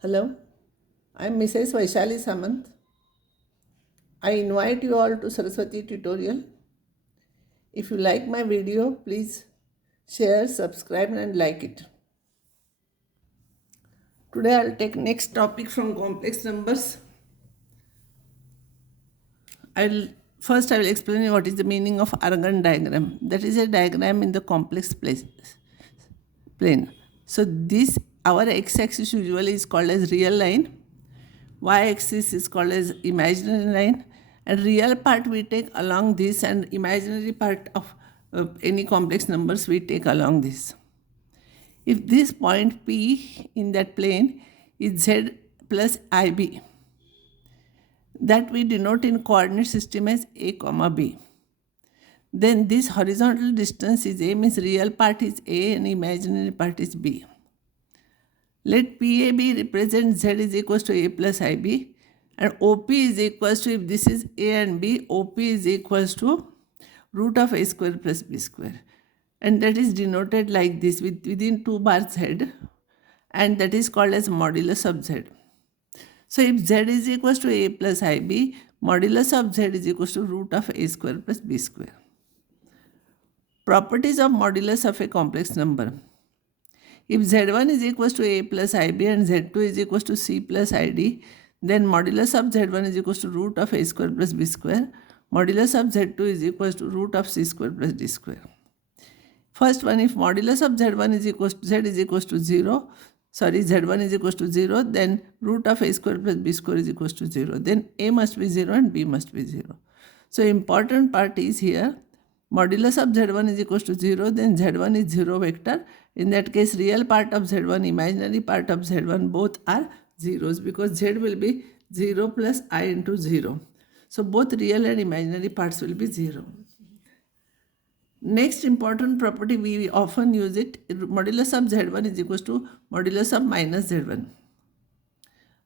Hello, I'm Mrs. Vaishali Samant. I invite you all to Saraswati tutorial. If you like my video, please share, subscribe and like it. Today I'll take next topic from complex numbers. I will explain you what is the meaning of Argand diagram. That is a diagram in the complex plane. So this our x-axis usually is called as real line, y-axis is called as imaginary line, and real part we take along this and imaginary part of any complex numbers we take along this. If this point P in that plane is z plus ib, that we denote in coordinate system as a comma b, then this horizontal distance is a, means real part is a and imaginary part is b. Let PAB represent Z is equals to A plus IB, and OP is equals to, if this is A and B, OP is equals to root of A square plus B square. And that is denoted like this within 2 bars Z, and that is called as modulus of Z. So if Z is equals to A plus IB, modulus of Z is equals to root of A square plus B square. Properties of modulus of a complex number. If Z1 is equals to A plus IB and Z2 is equals to C plus ID, then modulus of Z1 is equals to root of A square plus B square. Modulus of Z2 is equals to root of C square plus D square. First one, if modulus of Z1 is equals to Z is equals to 0, Z1 is equals to 0, then root of A square plus B square is equals to 0. Then A must be 0 and B must be 0. So important part is here, modulus of Z1 is equals to 0, then Z1 is 0 vector. In that case, real part of Z1, imaginary part of Z1, both are zeros because Z will be 0 plus I into 0. So both real and imaginary parts will be 0. Next important property, we often use it, modulus of Z1 is equals to modulus of minus Z1.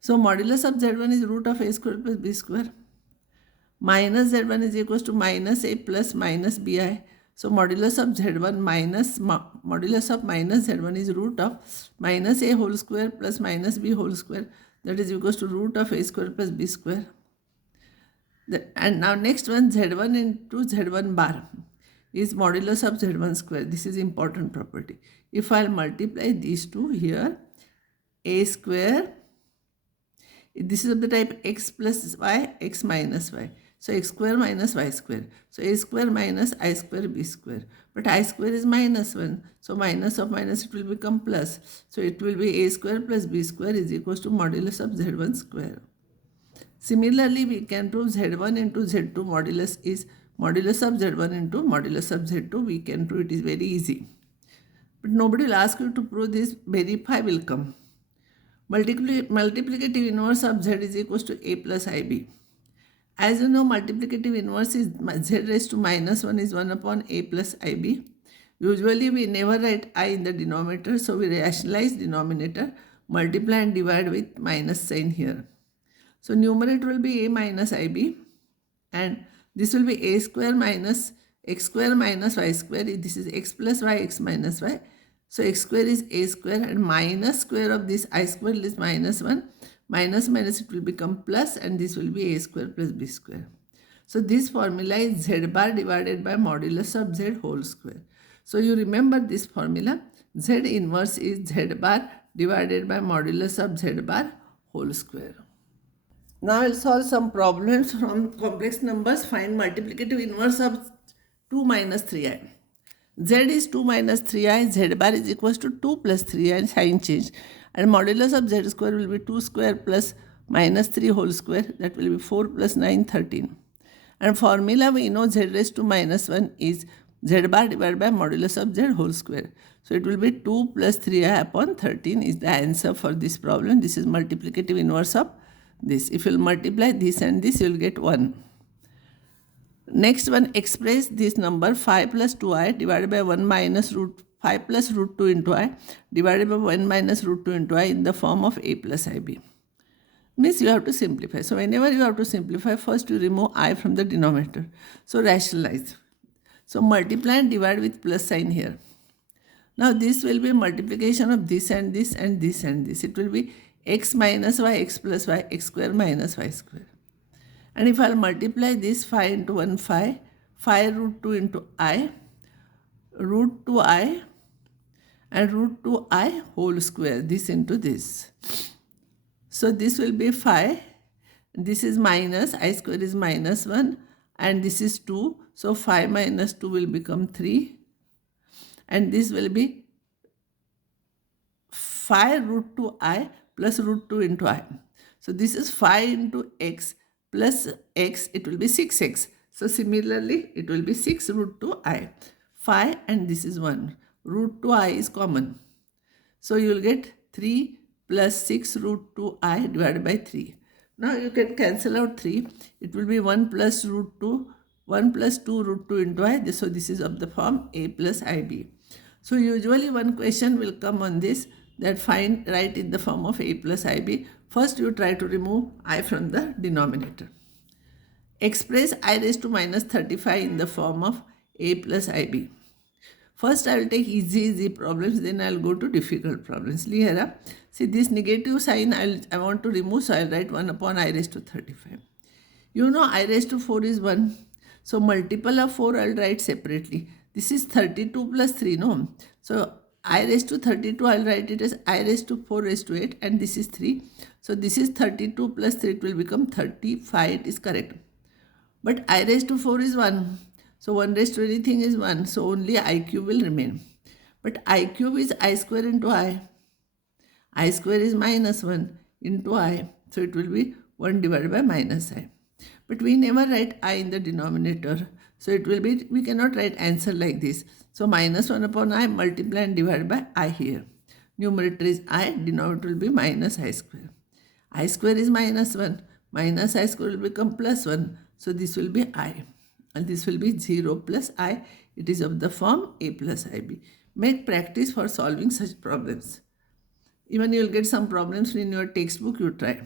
So modulus of Z1 is root of A square plus B square. Minus Z1 is equals to minus A plus minus BI. So modulus of Z1 minus modulus of minus Z1 is root of minus A whole square plus minus B whole square. That is equals to root of A square plus B square. And now next one, Z1 into Z1 bar is modulus of Z1 square. This is important property. If I'll multiply these two here, A square, this is of the type x plus y, x minus y. So x square minus y square. So a square minus I square b square. But I square is minus 1. So minus of minus it will become plus. So it will be a square plus b square is equals to modulus of Z1 square. Similarly, we can prove Z1 into Z2 modulus is modulus of Z1 into modulus of Z2. We can prove it is very easy. But nobody will ask you to prove this. Verify will come. Multiplicative inverse of Z is equals to A plus IB. As you know, multiplicative inverse is Z raised to minus 1 is 1 upon A plus IB. Usually we never write I in the denominator, so we rationalize denominator, multiply and divide with minus sign here. So numerator will be A minus IB, and this will be A square minus x square minus y square. This is x plus y, x minus y. So x square is A square and minus square of this I square is minus 1. Minus minus it will become plus, and this will be A square plus B square. So this formula is Z bar divided by modulus of Z whole square. So you remember this formula. Z inverse is Z bar divided by modulus of Z bar whole square. Now I'll solve some problems from complex numbers. Find multiplicative inverse of 2 minus 3i. Z is 2 minus 3i, Z bar is equals to 2 plus 3i, sign change. And modulus of Z square will be 2 square plus minus 3 whole square. That will be 4 plus 9, 13. And formula we know Z raised to minus 1 is Z bar divided by modulus of Z whole square. So it will be 2 plus 3i upon 13 is the answer for this problem. This is multiplicative inverse of this. If you will multiply this and this, you will get 1. Next one, express this number 5 plus 2i divided by 1 minus root 5 plus root 2 into I divided by 1 minus root 2 into I in the form of A plus IB. Means you have to simplify. So whenever you have to simplify, first you remove I from the denominator. So rationalize. So multiply and divide with plus sign here. Now this will be multiplication of this and this and this and this. It will be x minus y, x plus y, x square minus y square. And if I'll multiply this 5 into 1, 5, 5 root 2 into I, root 2I, and root 2I whole square, this into this. So this will be 5, this is minus, I square is minus 1, and this is 2. So 5 minus 2 will become 3, and this will be 5 root 2I plus root 2 into I. So this is 5 into x plus x, it will be 6x. So similarly, it will be 6 root 2I. 5 and this is 1. Root 2I is common. So you will get 3 plus 6 root 2I divided by 3. Now you can cancel out 3. It will be 1 plus root 2, 1 plus 2 root 2 into I. So this is of the form a plus ib. So usually one question will come on this, that write in the form of a plus ib. First you try to remove I from the denominator. Express I raised to minus 35 in the form of a plus ib. First I will take easy problems, then I will go to difficult problems. Here, see this negative sign I want to remove, so I will write 1 upon I raised to 35. You know I raised to 4 is 1. So multiple of 4 I will write separately. This is 32 plus 3, no? So I raised to 32, I will write it as I raised to 4 raised to 8, and this is 3. So this is 32 plus 3, it will become 35, it is correct. But I raised to 4 is 1. So 1 raised to anything is 1. So only I cube will remain. But I cube is I square into I. I square is minus 1 into I. So it will be 1 divided by minus I. But we never write I in the denominator. So it will be, we cannot write answer like this. So minus 1 upon I, multiply and divide by I here. Numerator is I, denominator will be minus I square. I square is minus 1. Minus I square will become plus 1. So this will be I. And this will be 0 plus I. It is of the form a plus ib. Make practice for solving such problems. Even you will get some problems in your textbook, you try.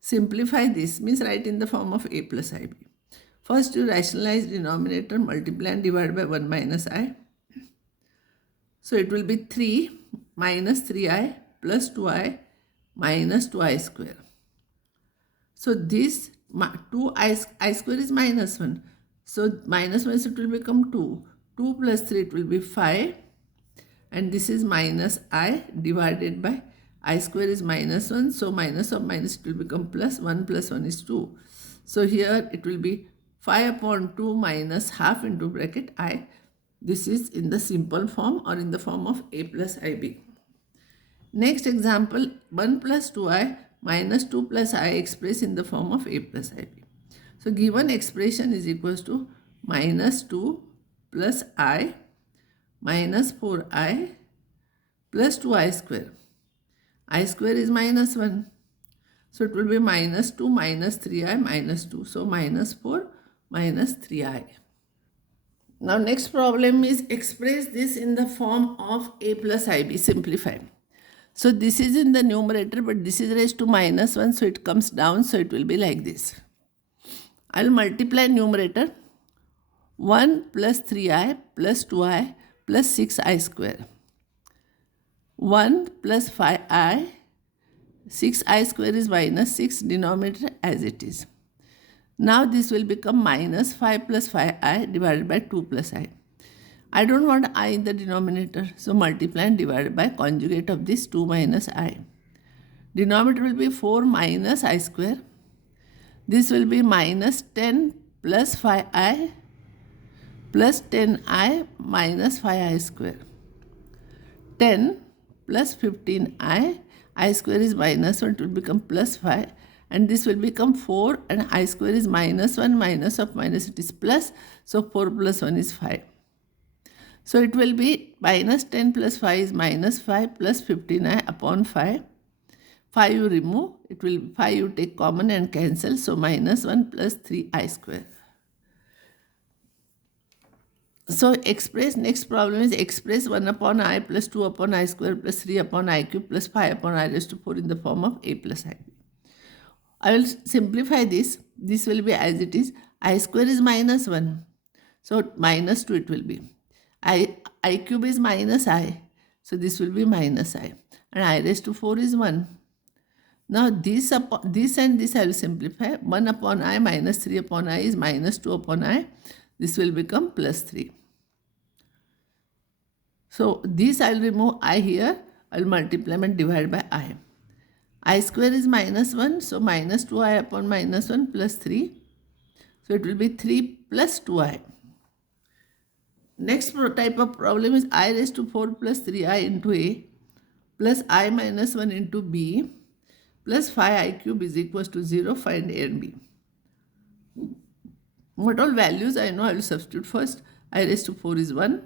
Simplify this, means write in the form of a plus ib. First you rationalize denominator, multiply and divide by 1 minus I. So it will be 3 minus 3I plus 2I minus 2I square. So this 2I square is minus 1. So minus 1, so it will become 2. 2 plus 3, it will be 5. And this is minus I divided by I square is minus 1. So minus of minus, it will become plus 1 plus 1 is 2. So here it will be 5 upon 2 minus half into bracket I. This is in the simple form or in the form of a plus ib. Next example, 1 plus 2I minus 2 plus I expressed in the form of a plus ib. So given expression is equals to minus 2 plus I minus 4I plus 2I square. I square is minus 1. So it will be minus 2 minus 3I minus 2. So minus 4 minus 3I. Now next problem is express this in the form of a plus ib, simplified. So this is in the numerator, but this is raised to minus 1, so it comes down, so it will be like this. I will multiply numerator 1 plus 3I plus 2I plus 6I square. 1 plus 5I, 6I square is minus 6, denominator as it is. Now this will become minus 5 plus 5I divided by 2 plus I. I don't want I in the denominator, so multiply and divide by conjugate of this 2 minus I. Denominator will be 4 minus I square. This will be minus 10 plus 5I plus 10I minus 5I square. 10 plus 15I, I square is minus 1, it will become plus 5. And this will become 4 and I square is minus 1, minus of minus it is plus. So 4 plus 1 is 5. So it will be minus 10 plus 5 is minus 5 plus 15I upon 5. 5 you remove, it will 5 you take common and cancel. So minus 1 plus 3I square. So express, next problem is express 1 upon I plus 2 upon I square plus 3 upon I cube plus 5 upon I raised to 4 in the form of a plus ib. I will simplify this. This will be as it is. I square is minus 1. So minus 2 it will be. I cube is minus I. So this will be minus I. And I raised to 4 is 1. Now this and this I will simplify. 1 upon I minus 3 upon I is minus 2 upon I. This will become plus 3. So this I will remove I here. I will multiply and divide by I. I square is minus 1. So minus 2I upon minus 1 plus 3. So it will be 3 plus 2I. Next type of problem is I raised to 4 plus 3I into A plus I minus 1 into B plus 5I cube is equals to 0. Find A and B. What all values I know I will substitute first. I raised to 4 is 1.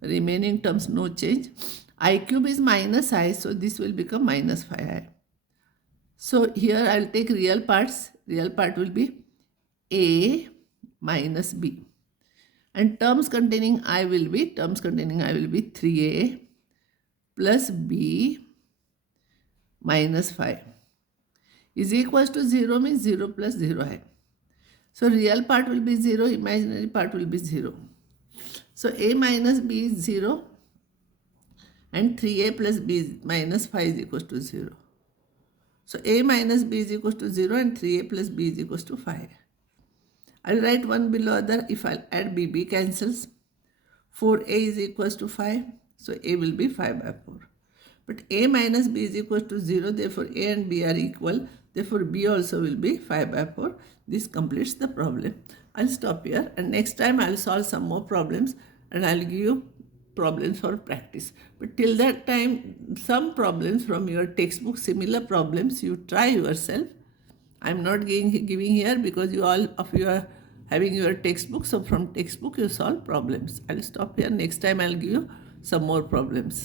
Remaining terms no change. I cube is minus I, so this will become minus 5I. So here I will take real parts. Real part will be A minus B. And terms containing I will be 3A plus B minus 5 is equals to 0 means 0 plus 0I. So real part will be 0, imaginary part will be 0. So A minus B is 0 and 3A plus B minus 5 is equals to 0. So A minus B is equals to 0 and 3A plus B is equals to 5. I will write one below other. If I add B, B cancels. 4A is equals to 5. So A will be 5 by 4. But A minus B is equals to 0. Therefore, A and B are equal. Therefore, B also will be 5 by 4. This completes the problem. I'll stop here. And next time I'll solve some more problems. And I'll give you problems for practice. But till that time, some problems from your textbook, similar problems, you try yourself. I'm not giving here because you all of you are having your textbook. So from textbook you solve problems. I'll stop here. Next time I'll give you some more problems.